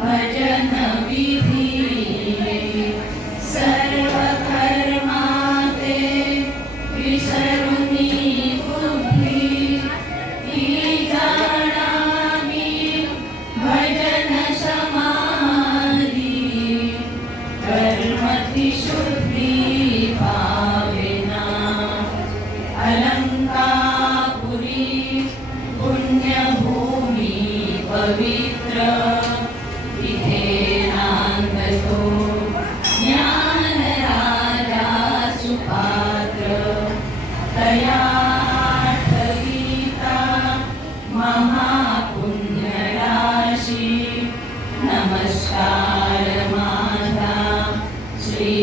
भजन विधी सर्व कर्माते विसरुनी बुद्धी ती जाणावी भजन समाधी कर्मति शुद्धि भावेना अलंकापुरी पुण्यभूमी पवित्र तिथे नांदतो ज्ञान राजा सुपात्र तया ठविता महापुण्य राशी नमस्कार माझा श्री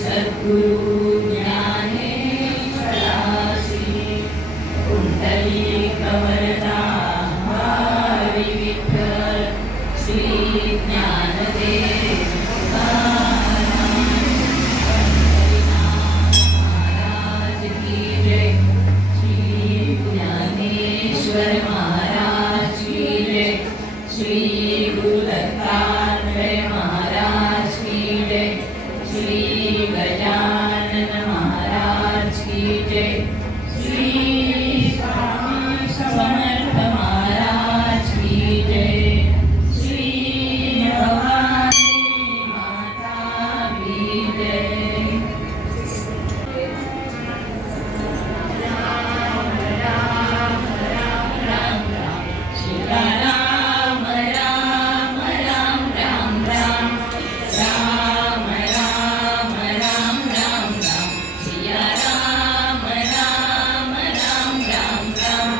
सद्गुरु ज्ञानेश्वरासी कुंडलिक वरदा हरी विठ्ठल श्री ज्ञानदेव महाराज की जय श्री ज्ञानेश्वर महाराज की जय श्री गुरु दत्तात्रेय महाराज की जय श्री गजानन महाराज की जय श्री स्वामी समर्थ महाराज की जय श्री भवानी माता की जय राम राम राम राम राम श्री राम राम राम राम राम राम राम राम राम राम सिया राम राम राम राम राम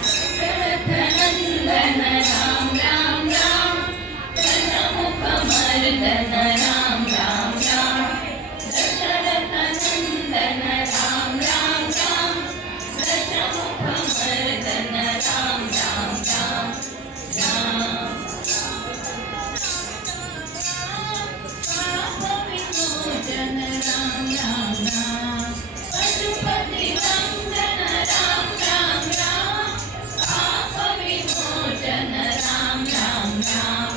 दशरथ नंदन राम राम राम दशमुख मर्दन राम राम राम दशरथ नंदन राम राम राम दशमुख मर्दन राम राम राम राम पाप विमोचन राम राम राम पशुपति नंदन राम राम राम पाप विमोचन राम राम राम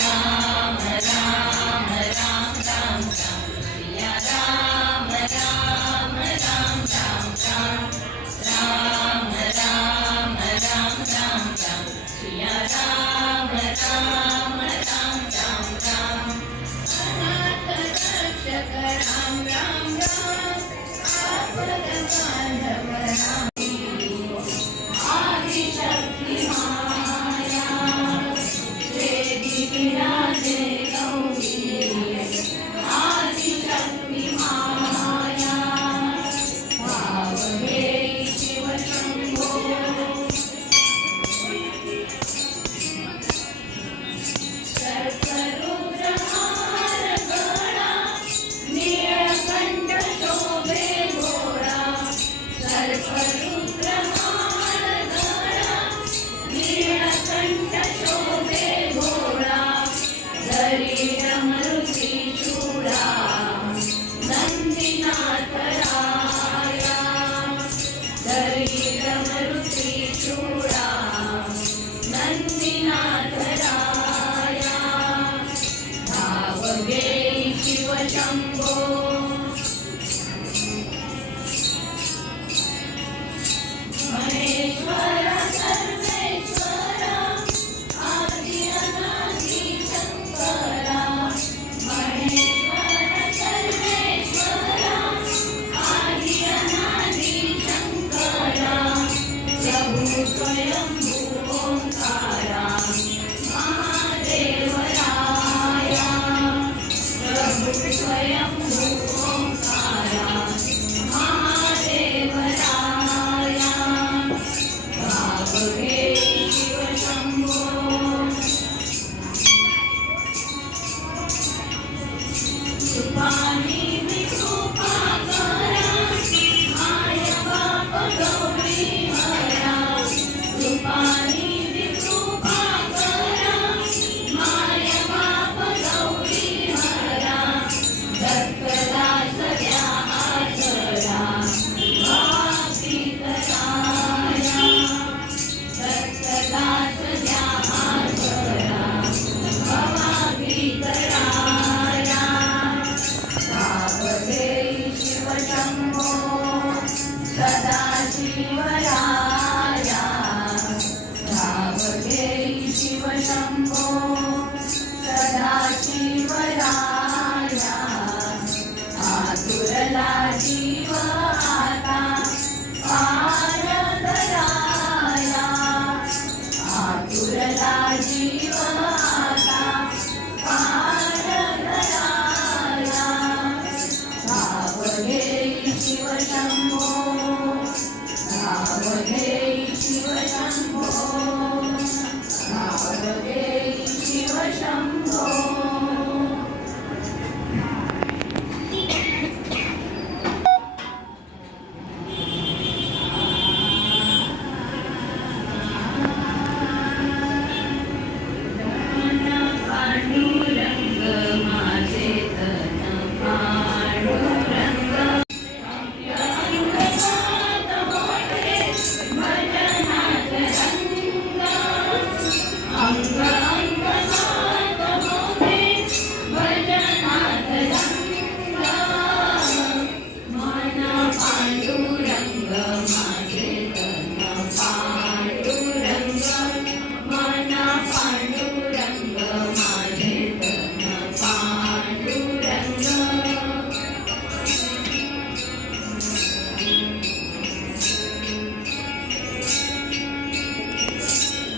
राम राम राम राम राम सिया राम राम राम राम राम राम राम राम राम राम सिया राम राम राम राम राम अनाथ रक्षक राम राम राम आपद बांधव राम आदिशक्ति माया वेदी विराजे गौरी आदिशक्ति माया भावे शिव शंभो सर्वरुद्रहार गणा नीलकंठ शोभे घोडा सर्वरुद्रहार गणा नीलकंठ शोभे घोडा शंभो सदाशिवराया आतुरला जीव आता पारधराया आतुरला जीव आता पारधराया धाव घेई शिव शंभो धाव घेई शिव शंभो धाव घेई शिव शंभो पांडुरंग माझे तन पांडुरंग अंगसात मोठे भजनात रंग अंग अंगसात मोठे भजनात रंग मन पांडुरंग माझे तन पांडुरंग मन पांडुरंग माझे तन पांडुरंग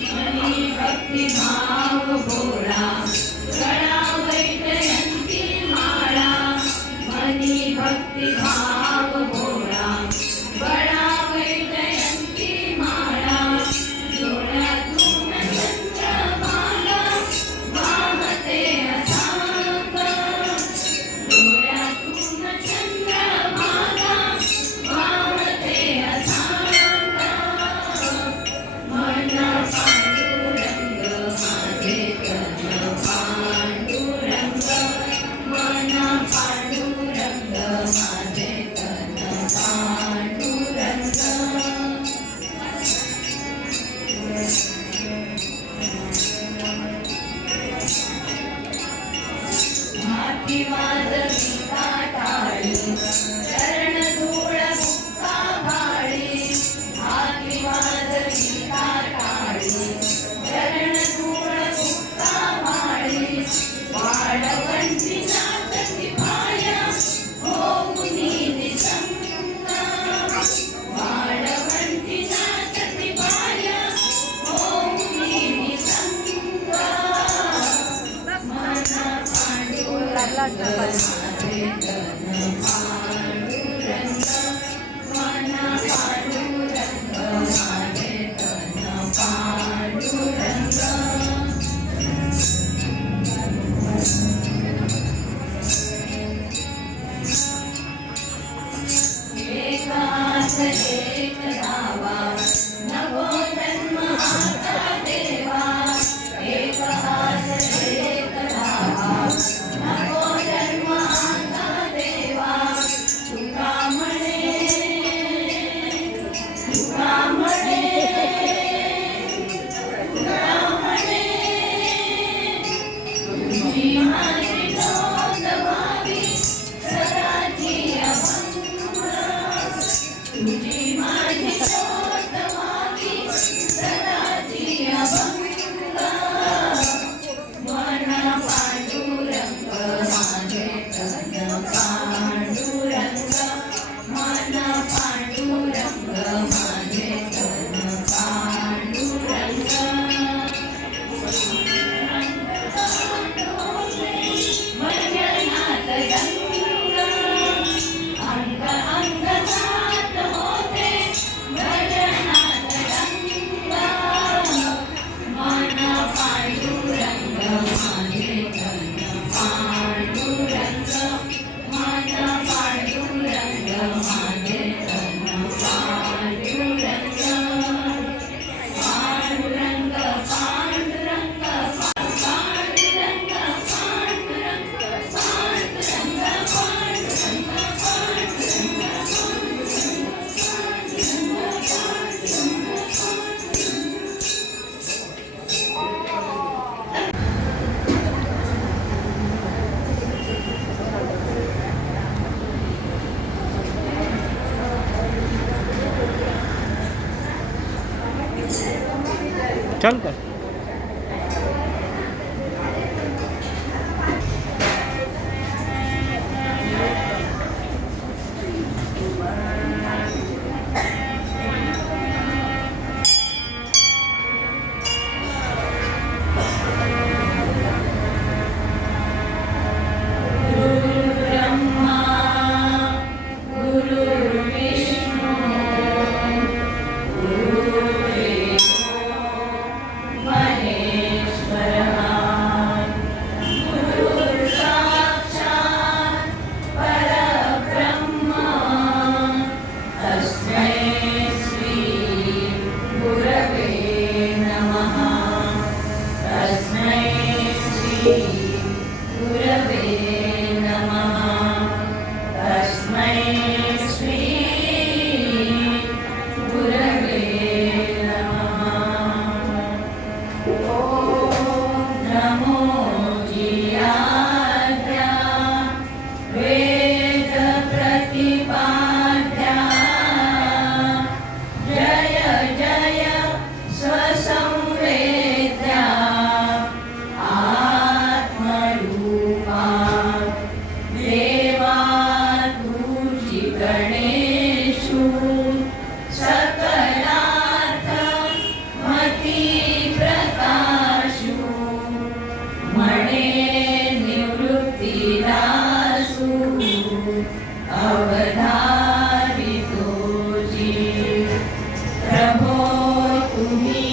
मनी भक्ती भाव भोळा गळा वैजयंती माळा मनी भक्ती भाव भोळा गळा वैजयंती माळा डोळ्यातून चंद्रभागा वाहते अथांग डोळ्यातून चंद्रभागा वाहते अथांग मन पांडुरंग माझे तन पांडुरंग मन पांडुरंग माझे तन पांडुरंग हाती वाजवी काटाळी चरण धूळ मुक्ता भाळी हाती वाजवी काटाळी चरण धूळ मुक्ता भाळी वाळवंटी नाचती पाया होऊनी निसंग वाळवंटी नाचती पाया होऊनी निसंग मन पांडुरंग माझे तन पांडुरंग मन पांडुरंग माझे तन पांडुरंग एक हात एक धावा नको जन्म आता देवा एक हात एक धावा नको जन्म आता देवा तुका म्हणे तुका म्हणे तुका म्हणे तुझी माझी नोंद व्हावी सदाची अभंग तुझी माझी नोंद व्हावी सदाची अभंग मन पांडुरंग माझे तन पांडुरंग मन पांडुरंग माझे तन पांडुरंग भजनात रंग अंग अंगसात होते भजनात रंग मन पांडुरंग माझे तन पांडुरंग मन पांडुरंग माझे तन पांडुरंग पांडुरंग पांडुरंग पांडुरंग पांडुरंग चल कर गुरवे नमः तस्मै श्री गुरवे नमः ॐ नमो जियाद्या वेद प्रतिपाद्या जय जय स्वसंवेद्या आत्मरूपा देवा तुझी गणेशु सकलार्थ मती प्रकाशु मणे निवृत्तीदासु अवधारितोजी प्रभो तुम्ही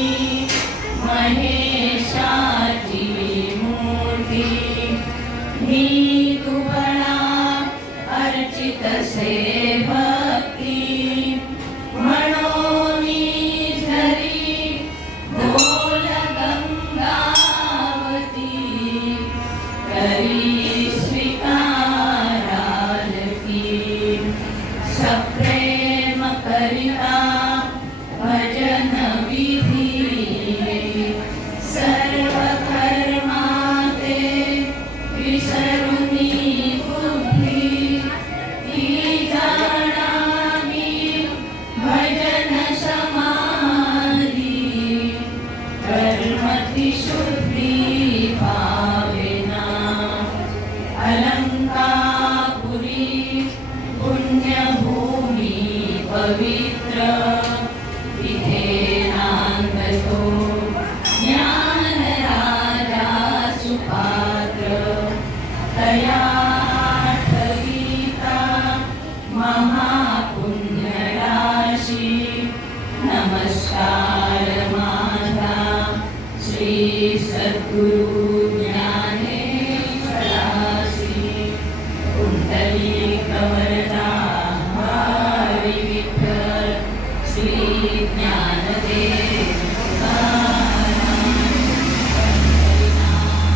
महेशाची मूर्ती मी तुबळा अर्चित से भक्ती म्हणोनी झरी बोल गंगावती करी स्वीकारालकी सप्रेम करिता भजन विधी सर्व कर्माते विसरुनी बुद्धी ती जाणावी भजन समाधी कर्मती शुद्धी भावेना अलंकापुरी पुण्यभूमी पवित्र तिथे नांदतो ज्ञान राजा सुपात्र तया ठविता महापुण्यराशी नमस्कार माझा श्री सद्गुरु ज्ञानेश्वरासी कुंडलीकवरदा हरी विठ्ठल श्री ज्ञानदेव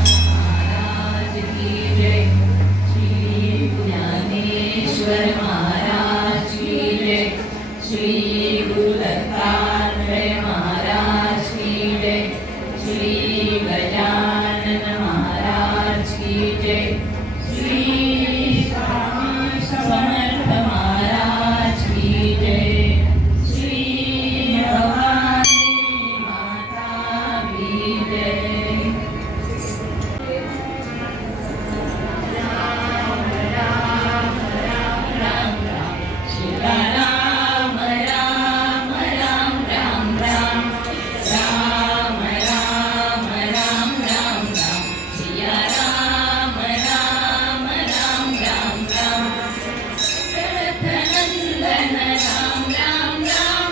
महाराज की जय श्री ज्ञानेश्वर महाराज की जय श्री गुरु दत्तात्रेय महाराज की जय श्री गजानन महाराज की जय श्री समर्थ महाराज की जय श्री भवानी माता की जय राम राम राम राम राम श्री राम राम राम राम राम राम राम राम राम राम श्री राम राम राम राम राम दशरथनंदन राम राम राम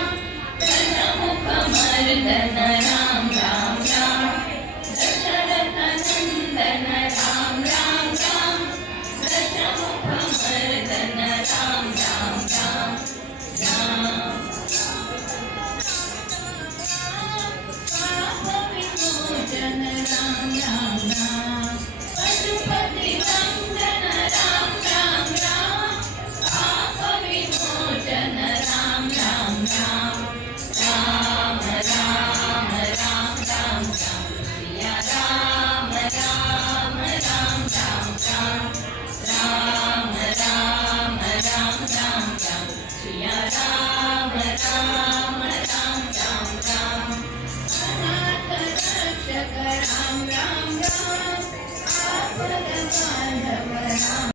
दशमुखमर्दन राम राम राम दशरथनंदन राम राम राम दशमुखमर्दन राम राम राम राम पाप विमोचन राम राम राम पशुपति वंदन राम राम राम पाप विमोचन राम राम राम राम राम राम राम राम सिया राम राम राम राम राम राम राम राम राम राम सिया राम राम राम राम राम अनाथ रक्षक राम राम राम आपद बांधव राम